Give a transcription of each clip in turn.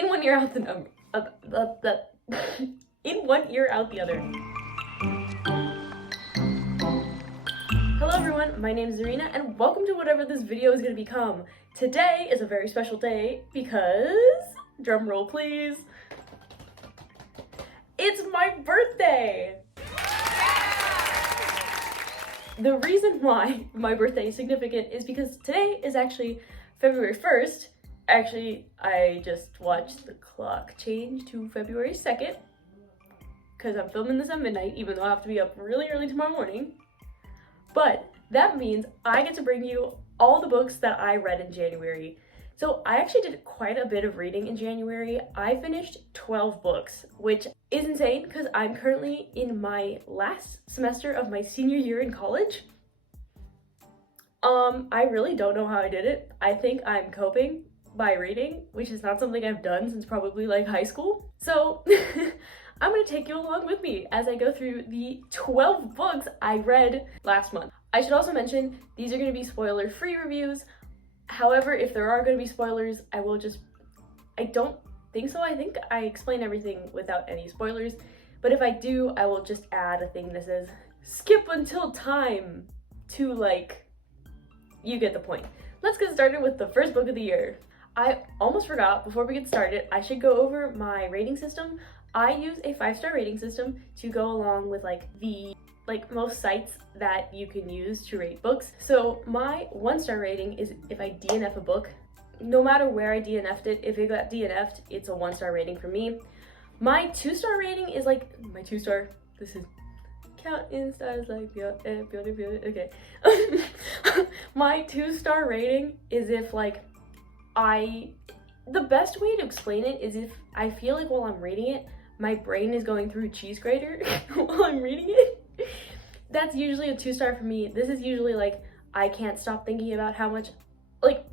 In one ear out the in one ear out the other. Hello everyone, my name is Zarina and welcome to whatever this video is going to become. Today is a very special day because, drum roll please, it's my birthday! The reason why my birthday is significant is because today is actually February 1st. Actually, I just watched the clock change to February 2nd because I'm filming this at midnight, even though I have to be up really early tomorrow morning. But that means I get to bring you all the books that I read in January. So I actually did quite a bit of reading in January. I finished 12 books, which is insane because I'm currently in my last semester of my senior year in college. I really don't know how I did it. I think I'm coping by reading, which is not something I've done since probably like high school. So I'm gonna take you along with me as I go through the 12 books I read last month. I should also mention these are gonna be spoiler-free reviews. However, if there are gonna be spoilers, I don't think so. I think I explain everything without any spoilers. But if I do, I will just add a thing that says skip until time to you get the point. Let's get started with the first book of the year. I almost forgot, before we get started, I should go over my rating system. I use a 5-star rating system to go along with the most sites that you can use to rate books. So my 1-star rating is if I DNF a book. No matter where I DNF'd it, if it got DNF'd, it's a 1-star rating for me. My 2-star rating is my 2-star, this is counting stars like beauty, okay. My 2-star rating is if the best way to explain it is if I feel like while I'm reading it, my brain is going through a cheese grater while I'm reading it. That's usually a 2-star for me. This is usually I can't stop thinking about how much,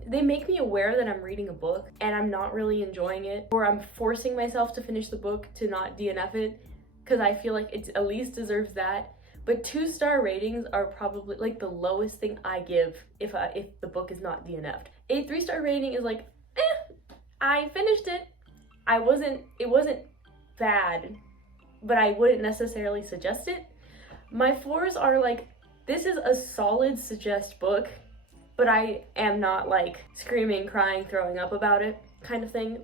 they make me aware that I'm reading a book and I'm not really enjoying it, or I'm forcing myself to finish the book to not DNF it because I feel like it at least deserves that. But 2-star ratings are probably the lowest thing I give if the book is not DNF'd. A 3-star rating is I finished it. It wasn't bad, but I wouldn't necessarily suggest it. My 4s are this is a solid suggest book, but I am not screaming, crying, throwing up about it kind of thing.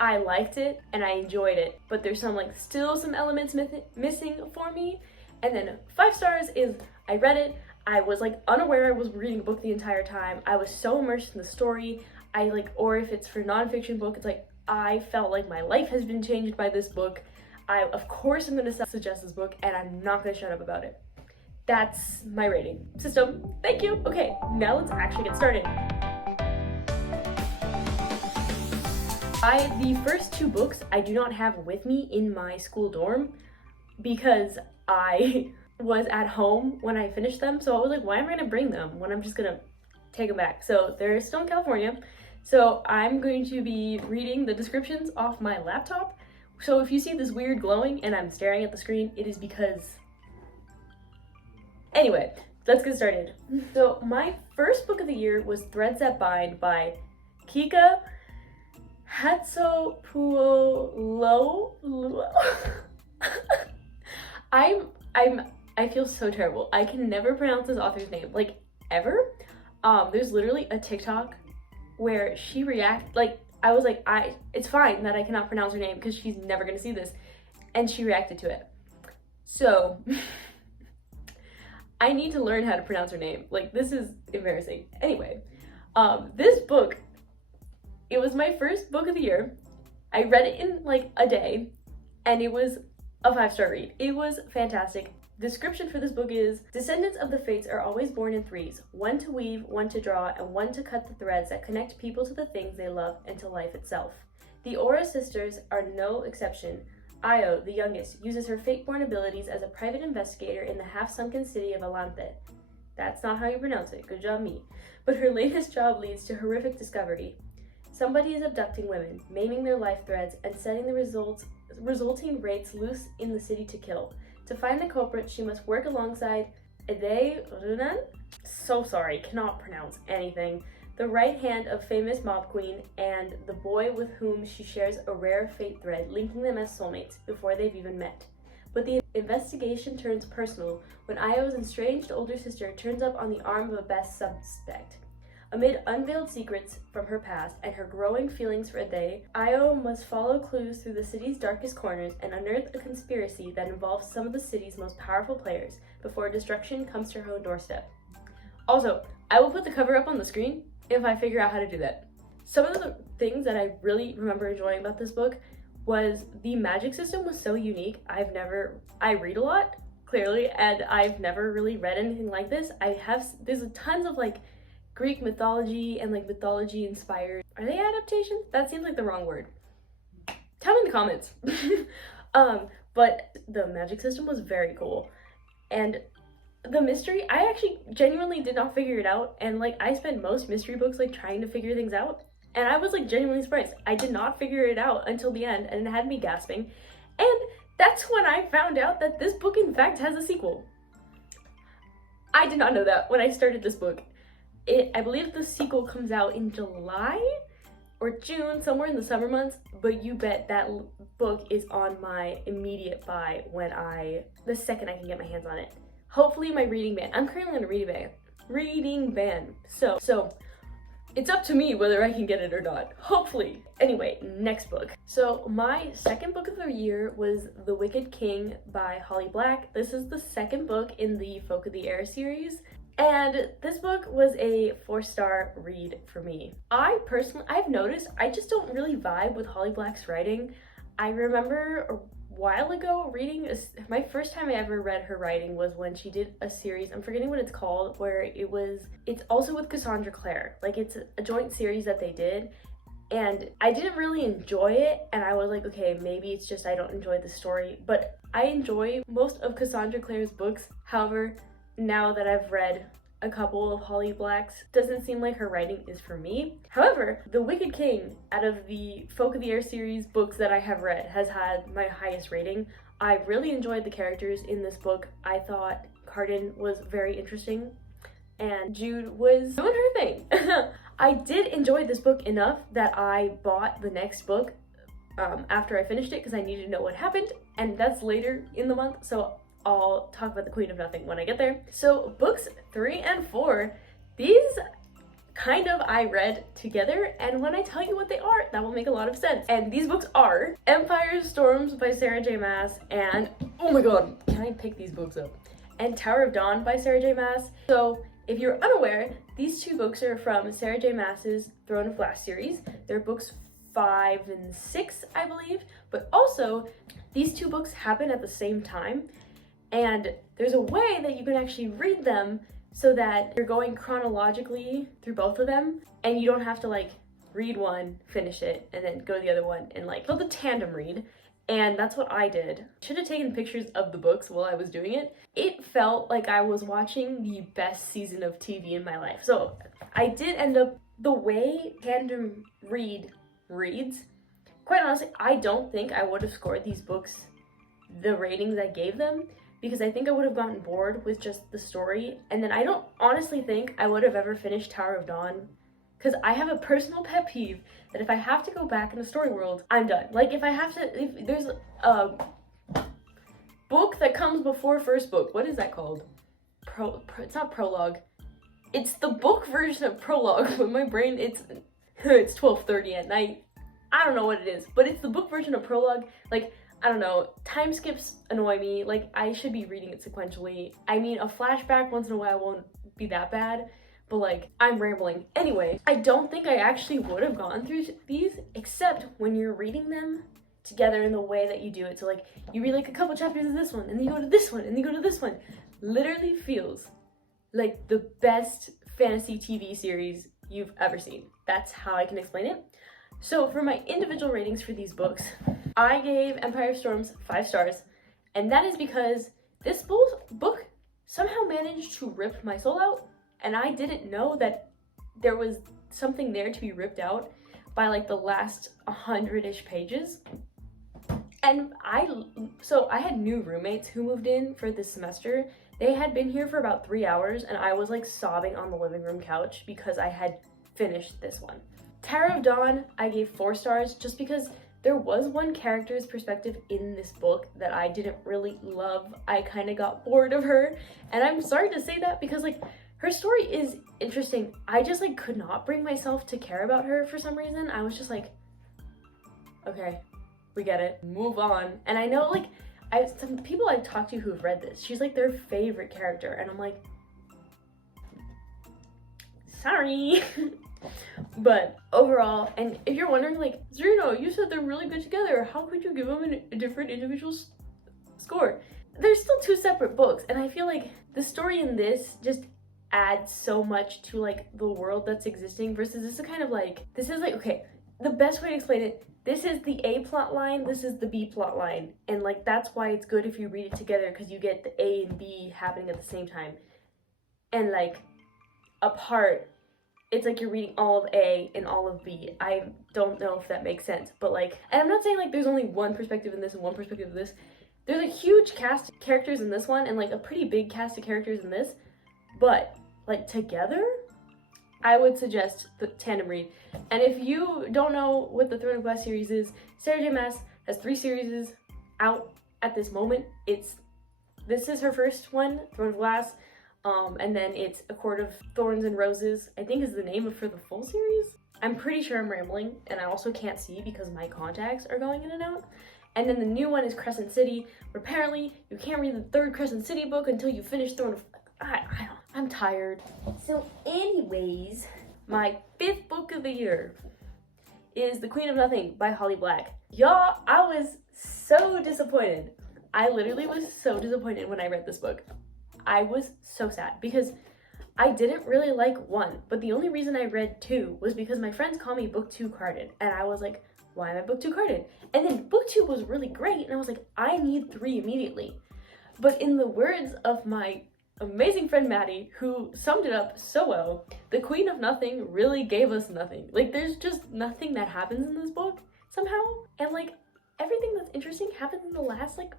I liked it and I enjoyed it, but there's still some elements missing for me. And then 5 stars is I read it. I was unaware I was reading a book the entire time. I was so immersed in the story. Or if it's for nonfiction book, it's I felt like my life has been changed by this book. I of course am gonna suggest this book and I'm not gonna shut up about it. That's my rating system. Thank you. Okay, now let's actually get started. The first 2 books I do not have with me in my school dorm because I was at home when I finished them, so I was why am I gonna bring them when I'm just gonna take them back? So they're still in California, so I'm going to be reading the descriptions off my laptop. So if you see this weird glowing and I'm staring at the screen, it is because... Anyway, let's get started. So my first book of the year was Threads That Bind by Kika, Hatzopoulou. I feel so terrible. I can never pronounce this author's name, ever. There's literally a TikTok where she I was it's fine that I cannot pronounce her name because she's never gonna see this, and she reacted to it. So I need to learn how to pronounce her name. This is embarrassing. Anyway, this book, it was my first book of the year. I read it in a day, and it was a 5-star read. It was fantastic. Description for this book is: descendants of the fates are always born in 3s, one to weave, one to draw, and one to cut the threads that connect people to the things they love and to life itself. The Aura sisters are no exception. Io, the youngest, uses her fate-born abilities as a private investigator in the half-sunken city of Alanthe. That's not how you pronounce it, good job me. But her latest job leads to horrific discovery. Somebody is abducting women, maiming their life threads, and setting the resulting wraiths loose in the city to kill. To find the culprit, she must work alongside Ede Runan. So sorry, cannot pronounce anything. the right hand of famous mob queen, and the boy with whom she shares a rare fate thread linking them as soulmates before they've even met. But the investigation turns personal when Io's estranged older sister turns up on the arm of a best suspect. Amid unveiled secrets from her past and her growing feelings for Ade, Io must follow clues through the city's darkest corners and unearth a conspiracy that involves some of the city's most powerful players before destruction comes to her own doorstep. Also, I will put the cover up on the screen if I figure out how to do that. Some of the things that I really remember enjoying about this book was the magic system was so unique. I read a lot, clearly, and I've never really read anything like this. There's tons of like Greek mythology and like mythology inspired. Are they adaptations? That seems like the wrong word. Tell me in the comments. But the magic system was very cool. And the mystery, I actually genuinely did not figure it out. And like I spent most mystery books like trying to figure things out. And I was like genuinely surprised. I did not figure it out until the end, and it had me gasping. And that's when I found out that this book in fact has a sequel. I did not know that when I started this book. I believe the sequel comes out in July or June, somewhere in the summer months, but you bet that book is on my immediate buy the second I can get my hands on it. Hopefully my reading ban. I'm currently on a reading ban. So it's up to me whether I can get it or not. Hopefully. Anyway, next book. So my second book of the year was The Wicked King by Holly Black. This is the second book in the Folk of the Air series. And this book was a 4-star read for me. I've noticed I just don't really vibe with Holly Black's writing. I remember a while ago my first time I ever read her writing was when she did a series, I'm forgetting what it's called, where it's also with Cassandra Clare. Like it's a joint series that they did. And I didn't really enjoy it, and I was like, okay, maybe it's just I don't enjoy the story, but I enjoy most of Cassandra Clare's books. However, now that I've read a couple of Holly Black's, doesn't seem like her writing is for me. However, The Wicked King, out of the Folk of the Air series books that I have read, has had my highest rating. I really enjoyed the characters in this book. I thought Carden was very interesting, and Jude was doing her thing. I did enjoy this book enough that I bought the next book after I finished it because I needed to know what happened, and that's later in the month, so I'll talk about the Queen of Nothing when I get there. So books 3 and 4, these kind of I read together, and when I tell you what they are, that will make a lot of sense. And these books are Empire Storms by Sarah J Maas and, oh my god, can I pick these books up? And Tower of Dawn by Sarah J Maas. So if you're unaware, these two books are from Sarah J Maas's Throne of Glass series. They're books 5 and 6, I believe, but also these two books happen at the same time. And there's a way that you can actually read them so that you're going chronologically through both of them, and you don't have to like read one, finish it, and then go to the other one and like build a tandem read. And that's what I did. Should have taken pictures of the books while I was doing it. It felt like I was watching the best season of TV in my life. So I did end up, the way tandem reads, quite honestly, I don't think I would have scored these books the ratings I gave them, because I think I would have gotten bored with just the story. And then I don't honestly think I would have ever finished Tower of Dawn, because I have a personal pet peeve that if I have to go back in the story world, I'm done. Like if there's a book that comes before first book, what is that called? It's not prologue. It's the book version of prologue, but my brain, it's 12:30 at night. I don't know what it is, but it's the book version of prologue. Like, I don't know, time skips annoy me. Like, I should be reading it sequentially. I mean, a flashback once in a while won't be that bad, but like, I'm rambling. Anyway, I don't think I actually would have gone through these, except when you're reading them together in the way that you do it. So like, you read like a couple chapters of this one, and then you go to this one, and then you go to this one. Literally feels like the best fantasy TV series you've ever seen. That's how I can explain it. So for my individual ratings for these books, I gave Empire Storms 5 stars, and that is because this book somehow managed to rip my soul out, and I didn't know that there was something there to be ripped out by like the last 100-ish pages. And I had new roommates who moved in for this semester. They had been here for about 3 hours, and I was like sobbing on the living room couch because I had finish this one. Tower of Dawn, I gave 4 stars just because there was one character's perspective in this book that I didn't really love. I kind of got bored of her, and I'm sorry to say that because like her story is interesting. I just like could not bring myself to care about her for some reason. I was just like, okay, we get it, move on. And I know like some people I've talked to who've read this, she's like their favorite character, and I'm like, sorry. But overall, and if you're wondering like, Zerino, you said they're really good together, how could you give them a different individual score? They're still 2 separate books, and I feel like the story in this just adds so much to like the world that's existing versus this is kind of like, this is like, okay, the best way to explain it, this is the A plot line, this is the B plot line, and like that's why it's good if you read it together because you get the A and B happening at the same time. And like apart, it's like you're reading all of A and all of B. I don't know if that makes sense, but like, and I'm not saying like there's only one perspective in this and one perspective in this. There's a huge cast of characters in this one and like a pretty big cast of characters in this, but like together, I would suggest the tandem read. And if you don't know what the Throne of Glass series is, Sarah J. Maas has 3 series out at this moment. This is her first one, Throne of Glass. And then it's A Court of Thorns and Roses, I think is the name for the full series. I'm pretty sure I'm rambling, and I also can't see because my contacts are going in and out. And then the new one is Crescent City, where apparently you can't read the 3rd Crescent City book until you finish Throne of... I'm tired. So anyways, my 5th book of the year is The Queen of Nothing by Holly Black. Y'all, I was so disappointed. I literally was so disappointed when I read this book. I was so sad because I didn't really like 1, but the only reason I read 2 was because my friends call me book 2 carded, and I was like, why am I book 2 carded? And then book 2 was really great, and I was like, I need 3 immediately. But in the words of my amazing friend Maddie, who summed it up so well, The Queen of Nothing really gave us nothing. Like, there's just nothing that happens in this book somehow, and like everything that's interesting happens in the last like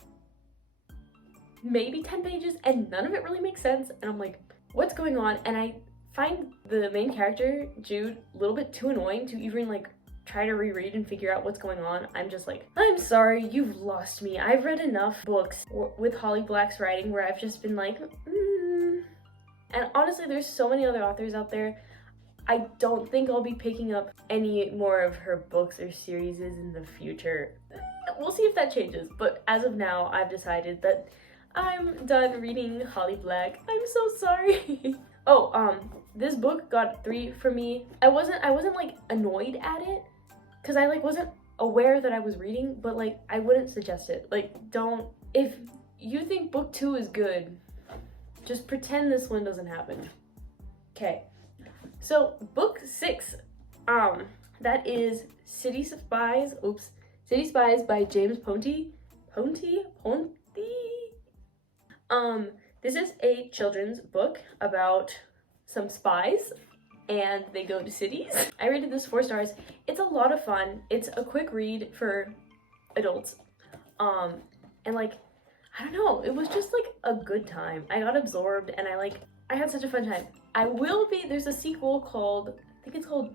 maybe 10 pages, and none of it really makes sense, and I'm like, what's going on? And I find the main character, Jude, a little bit too annoying to even like try to reread and figure out what's going on. I'm just like, I'm sorry, you've lost me. I've read enough books with Holly Black's writing where I've just been like, And honestly, there's so many other authors out there. I don't think I'll be picking up any more of her books or series in the future. We'll see if that changes, but as of now, I've decided that I'm done reading Holly Black. I'm so sorry. This book got 3 from me. I wasn't like annoyed at it because I like wasn't aware that I was reading, but like I wouldn't suggest it. Like, if you think book 2 is good, just pretend this one doesn't happen. Okay. So book 6, that is City Spies by James Ponti. This is a children's book about some spies and they go to cities. I rated this 4 stars. It's a lot of fun. It's a quick read for adults. And like, I don't know, it was just like a good time. I got absorbed and I had such a fun time. There's a sequel called, I think it's called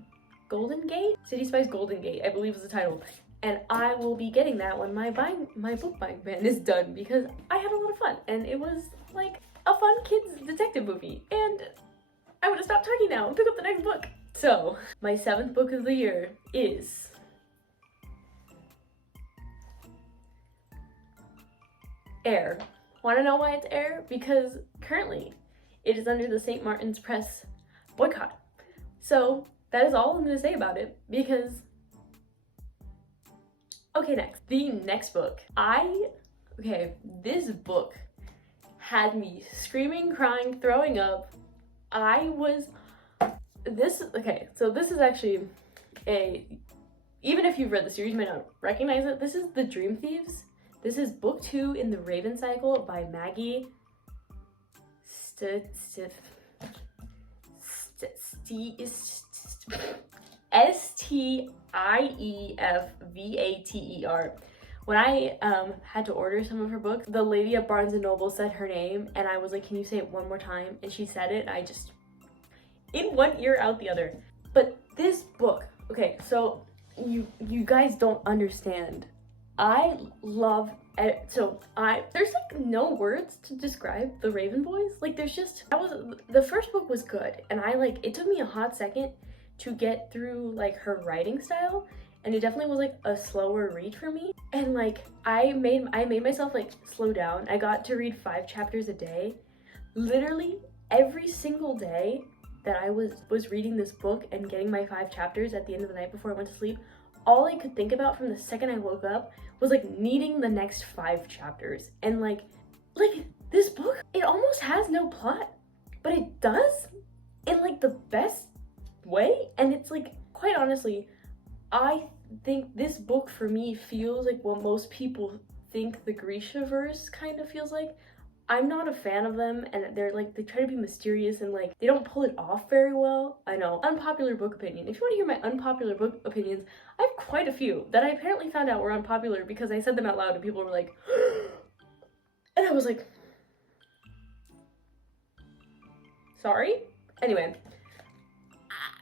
Golden Gate? City Spies Golden Gate, I believe is the title. And I will be getting that when my book buying ban is done because I had a lot of fun and it was like a fun kids detective movie. And I'm gonna stop talking now and pick up the next book. So, my 7th book of the year is Air. Wanna know why it's Air? Because currently it is under the St. Martin's Press boycott. So, that is all I'm gonna say about it because okay, next. The next book. This book had me screaming, crying, throwing up. This is actually even if you've read the series, you may not recognize it. This is The Dream Thieves. This is book 2 in the Raven Cycle by Maggie Stiefvater. When I had to order some of her books, the lady at Barnes & Noble said her name, and I was like, can you say it one more time? And she said it, in one ear, out the other. But this book, okay, so you guys don't understand. I love it. So there's like no words to describe the Raven Boys. Like there's just, the first book was good, and it took me a hot second to get through like her writing style, and it definitely was like a slower read for me. And like I made myself like slow down. I got to read 5 chapters a day. Literally every single day that I was reading this book and getting my 5 chapters at the end of the night before I went to sleep, all I could think about from the second I woke up was like needing the next 5 chapters. And like this book, it almost has no plot, but it does in like the best way. And it's like, quite honestly, I think this book for me feels like what most people think the Grishaverse kind of feels like. I'm not a fan of them, and they're like, they try to be mysterious and like they don't pull it off very well. I know, unpopular book opinion. If you want to hear my unpopular book opinions, I have quite a few that I apparently found out were unpopular because I said them out loud and people were like and I was like, sorry? Anyway,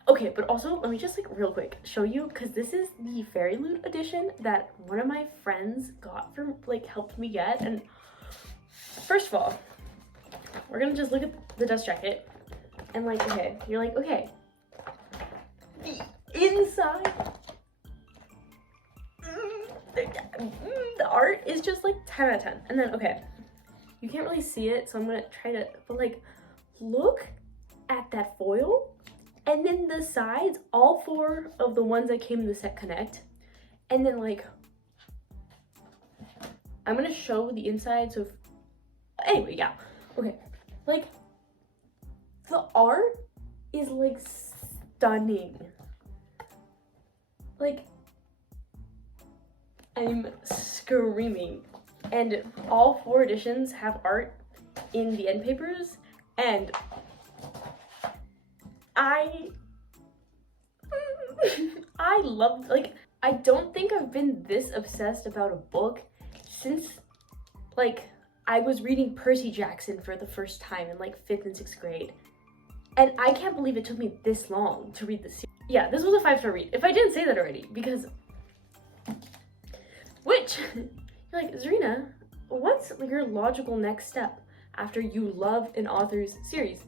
okay, but also let me just like real quick show you, because this is the Fairy Loot edition that one of my friends got from, like, helped me get. And first of all, we're gonna just look at the dust jacket and like, okay, you're like, okay, the inside, the art is just like 10 out of 10. And then, okay, you can't really see it, so I'm gonna try to, but like, look at that foil. And then the sides, all 4 of the ones that came in the set connect. And then like, I'm gonna show the inside, so anyway, yeah, okay, like, the art is like stunning. Like, I'm screaming. And all 4 editions have art in the end papers, and I love, like, I don't think I've been this obsessed about a book since, like, I was reading Percy Jackson for the first time in, like, 5th and 6th grade. And I can't believe it took me this long to read this series. Yeah, this was a 5-star read, if I didn't say that already, because, which, you're like, Zarina, what's your logical next step after you love an author's series?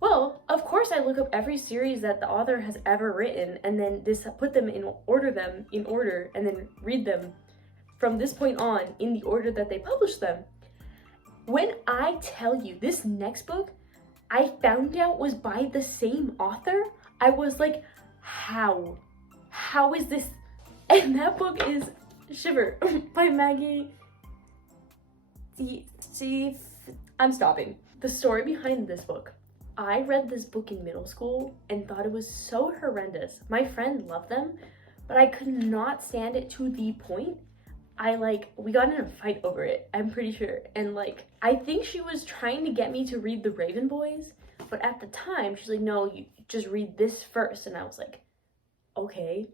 Well, of course I look up every series that the author has ever written and then put them in order, and then read them from this point on in the order that they publish them. When I tell you this next book, I found out was by the same author, I was like, how? How is this? And that book is Shiver by Maggie. I'm stopping. The story behind this book. I read this book in middle school and thought it was so horrendous. My friend loved them, but I could not stand it to the point. We got in a fight over it, I'm pretty sure. And like, I think she was trying to get me to read the Raven Boys, but at the time, she's like, no, you just read this first. And I was like, okay.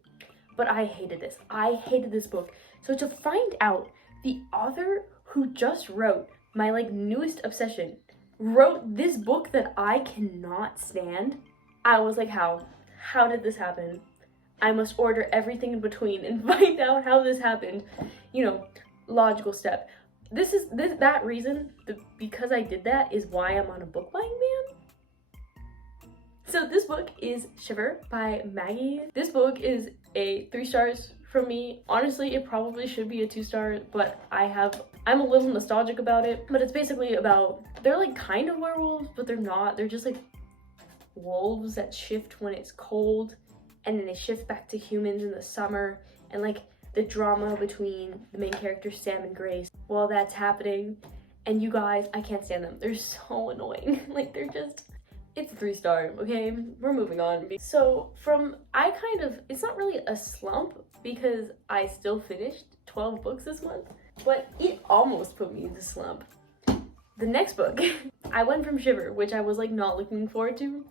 But I hated this. I hated this book. So to find out the author who just wrote my like newest obsession wrote this book that I cannot stand, I was like, how? How did this happen? I must order everything in between and find out how this happened. You know, logical step. That reason, because I did that, is why I'm on a book buying ban. So this book is Shiver by Maggie. This book is a 3 stars from me. Honestly, it probably should be a 2-star, but I'm a little nostalgic about it. But it's basically about, they're like kind of werewolves, but they're not. They're just like wolves that shift when it's cold, and then they shift back to humans in the summer, and like the drama between the main characters Sam and Grace while that's happening. And you guys, I can't stand them. They're so annoying. Like, they're just, it's a 3-star, okay? We're moving on. So it's not really a slump because I still finished 12 books this month, but it almost put me into slump. The next book, I went from Shiver, which I was like not looking forward to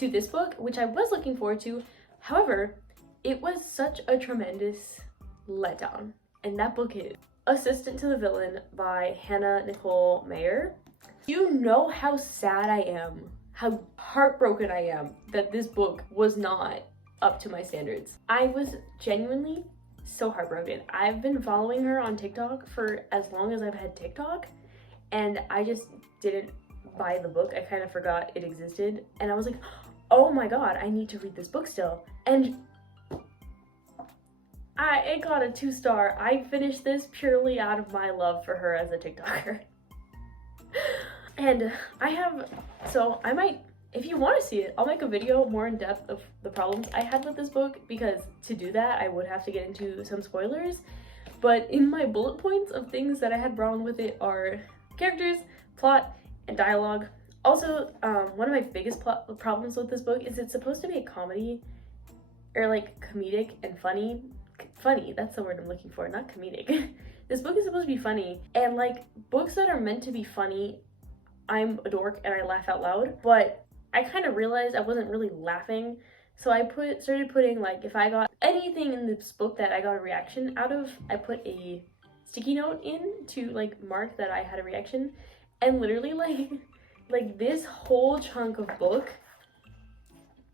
this book, which I was looking forward to. However, it was such a tremendous letdown. And that book is Assistant to the Villain by Nicole Maehaer. You know how sad I am how heartbroken I am that this book was not up to my standards. I was genuinely so heartbroken. I've been following her on TikTok for as long as I've had TikTok, and I just didn't buy the book. I kind of forgot it existed, and I was like, oh my god, I need to read this book still. And it got a 2-star. I finished this purely out of my love for her as a TikToker. And I might, if you want to see it, I'll make a video more in depth of the problems I had with this book, because to do that I would have to get into some spoilers. But in my bullet points of things that I had wrong with it are characters, plot, and dialogue. Also, one of my biggest problems with this book is it's supposed to be a comedy, or like comedic and funny. Funny, that's the word I'm looking for, not comedic. This book is supposed to be funny, and like books that are meant to be funny, I'm a dork and I laugh out loud, but I kind of realized I wasn't really laughing, so I started putting, like, if I got anything in this book that I got a reaction out of, I put a sticky note in to like mark that I had a reaction, and literally like this whole chunk of book,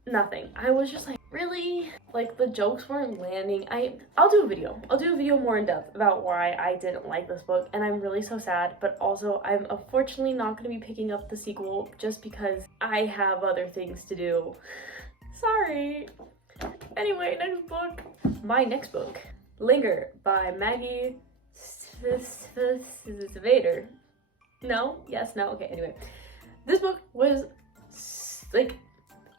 nothing. I was just like, really? Like, the jokes weren't landing. I'll do a video more in depth about why I didn't like this book, and I'm really so sad, but also I'm unfortunately not going to be picking up the sequel just because I have other things to do. Sorry. Anyway, next book. My next book, Linger by Maggie Stiefvater. No? Yes? No? Okay, anyway. This book was like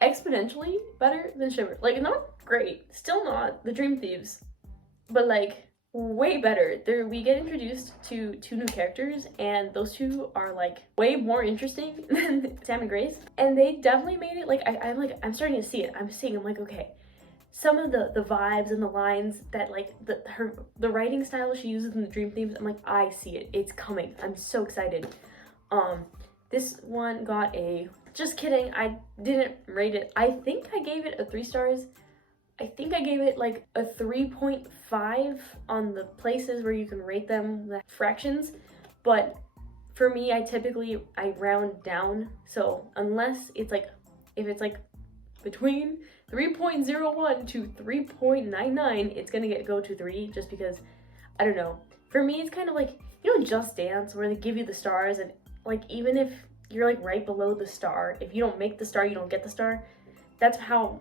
exponentially better than Shiver. Like, not great, still not the Dream Thieves, but like way better. We get introduced to 2 new characters, and those 2 are like way more interesting than Sam and Grace, and they definitely made it like I'm starting to see it. I'm like, okay, some of the vibes and the lines that like the writing style she uses in the Dream Thieves, I'm like, I see it, it's coming. I'm so excited. This one got a, just kidding, I didn't rate it. I think I gave it a 3 stars. I think I gave it like a 3.5 on the places where you can rate them, the fractions. But for me, I round down. So unless it's like, if it's like between 3.01 to 3.99, it's gonna go to 3, just because, I don't know. For me, it's kind of like, you know, Just Dance, where they give you the stars, and like, even if you're like right below the star, if you don't make the star, you don't get the star. That's how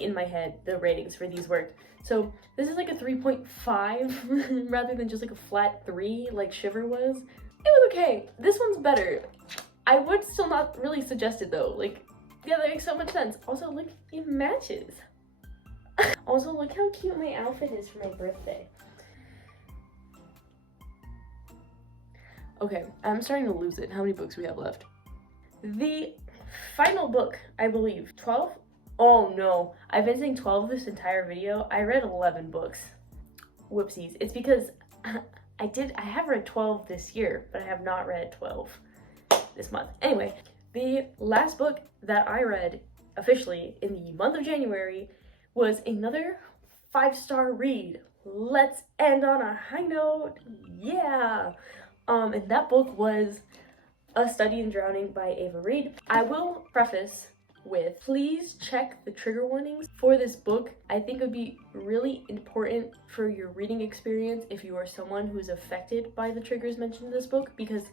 in my head, the ratings for these work. So this is like a 3.5 rather than just like a flat 3 like Shiver was. It was okay. This one's better. I would still not really suggest it though. Like, yeah, that makes so much sense. Also, look, it matches. Also, look how cute my outfit is for my birthday. Okay, I'm starting to lose it. How many books we have left? The final book, I believe, 12? Oh no, I've been saying 12 this entire video. I read 11 books. Whoopsies. It's because I have read 12 this year, but I have not read 12 this month. Anyway, the last book that I read officially in the month of January was another 5-star read. Let's end on a high note. Yeah. And that book was A Study in Drowning by Reid. I will preface with, please check the trigger warnings for this book. I think it would be really important for your reading experience if you are someone who's affected by the triggers mentioned in this book, because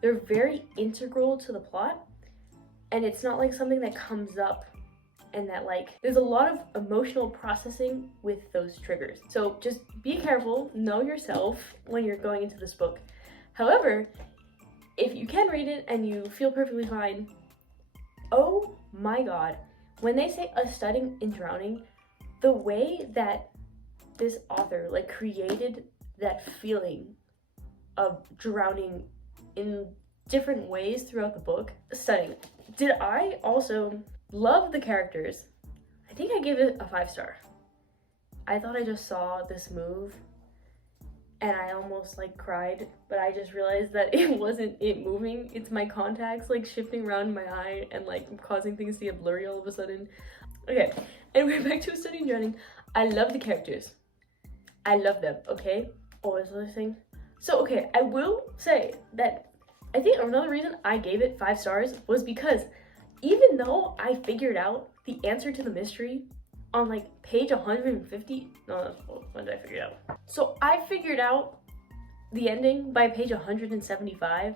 they're very integral to the plot, and it's not like something that comes up and that like, there's a lot of emotional processing with those triggers. So just be careful, know yourself when you're going into this book. However, if you can read it and you feel perfectly fine, oh my god, when they say A Study in Drowning, the way that this author like created that feeling of drowning in different ways throughout the book, stunning. Did I also love the characters? I think I gave it a 5-star. I thought I just saw this move and I almost like cried, but I just realized that it wasn't it moving, it's my contacts like shifting around my eye and like causing things to get blurry all of a sudden. Okay, anyway, back to A Study in Drowning. I love the characters. I love them, okay? Oh, is there a thing? So, okay, I will say that I think another reason I gave it 5 stars was because even though I figured out the answer to the mystery on like page 150, no, when did I figure it out? So I figured out the ending by page 175.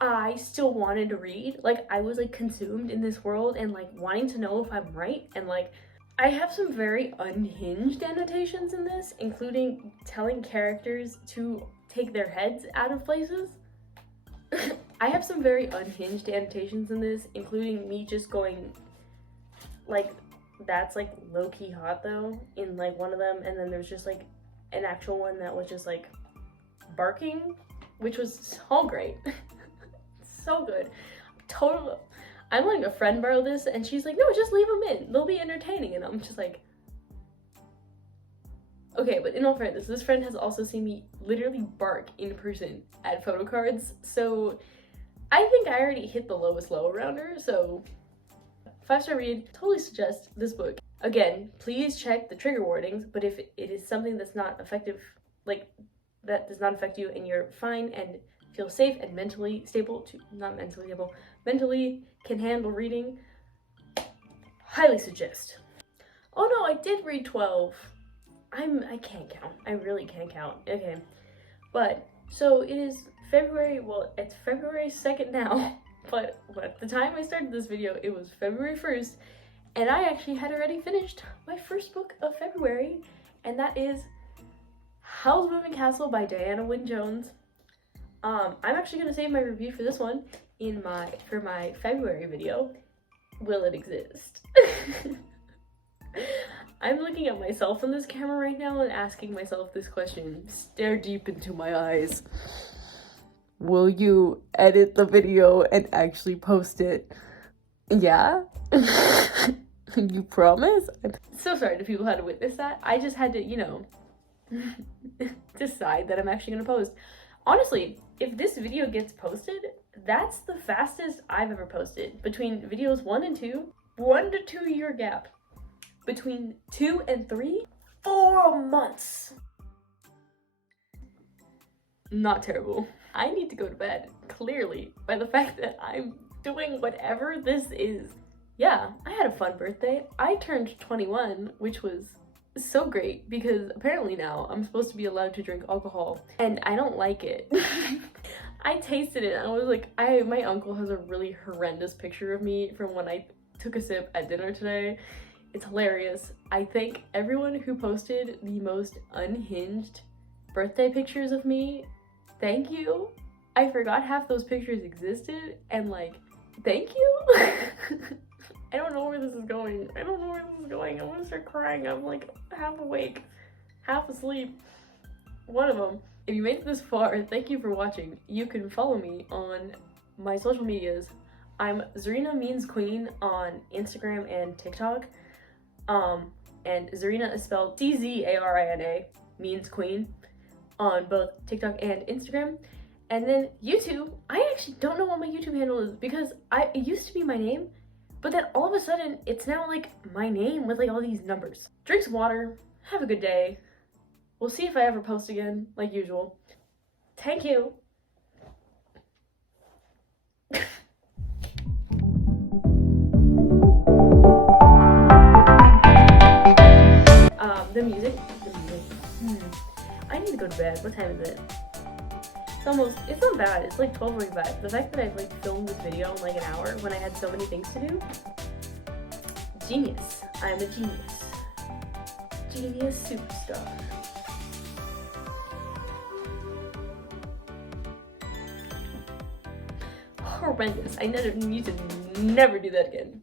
I still wanted to read. Like, I was like consumed in this world and like wanting to know if I'm right. And like, I have some very unhinged annotations in this, including telling characters to take their heads out of places. I have some very unhinged annotations in this, including me just going like, that's like low-key hot though in like one of them, and then there's just like an actual one that was just like barking, which was so great. So good. Totally. I'm letting a friend borrow this and she's like, no, just leave them in, they'll be entertaining. And I'm just like, okay. But in all fairness, this friend has also seen me literally bark in person at photo cards, so I think I already hit the lowest low around her. So 5-star read. Totally suggest this book. Again, please check the trigger warnings, but if it is something that's not effective, like that does not affect you and you're fine and feel safe and mentally stable mentally can handle reading, highly suggest. Oh no, I did read 12. I can't count. I really can't count. Okay. But so it is February, well, it's February 2nd now, but at the time I started this video, it was February 1st, and I actually had already finished my first book of February, and that is Howl's Moving Castle by Diana Wynne Jones. I'm actually gonna save my review for this one for my February video. Will it exist? I'm looking at myself in this camera right now and asking myself this question. Stare deep into my eyes. Will you edit the video and actually post it? Yeah? You promise? I'm so sorry to people who had to witness that. I just had to, you know, decide that I'm actually gonna post. Honestly, if this video gets posted, that's the fastest I've ever posted. Between videos 1 and 2, 1 to 2 year gap. Between 2 and 3, 4 months. Not terrible. I need to go to bed, clearly, by the fact that I'm doing whatever this is. Yeah, I had a fun birthday. I turned 21, which was so great because apparently now I'm supposed to be allowed to drink alcohol and I don't like it. I tasted it and I was like, my uncle has a really horrendous picture of me from when I took a sip at dinner today. It's hilarious. I thank everyone who posted the most unhinged birthday pictures of me. Thank you. I forgot half those pictures existed and like, thank you. I don't know where this is going. I don't know where this is going. I'm gonna start crying. I'm like half awake, half asleep. One of them. If you made it this far, thank you for watching. You can follow me on my social medias. I'm Zarina Means Queen on Instagram and TikTok. And Zarina is spelled Czarina, means queen, on both TikTok and Instagram. And then YouTube, I actually don't know what my YouTube handle is because it used to be my name, but then all of a sudden it's now like my name with like all these numbers. Drink some water, have a good day. We'll see if I ever post again, like usual. Thank you. The music. I need to go to bed. What time is it? It's not bad. It's like 12:45. The fact that I've like filmed this video in like an hour when I had so many things to do. Genius. I'm a genius. Genius superstar. Horrendous. I need to never do that again.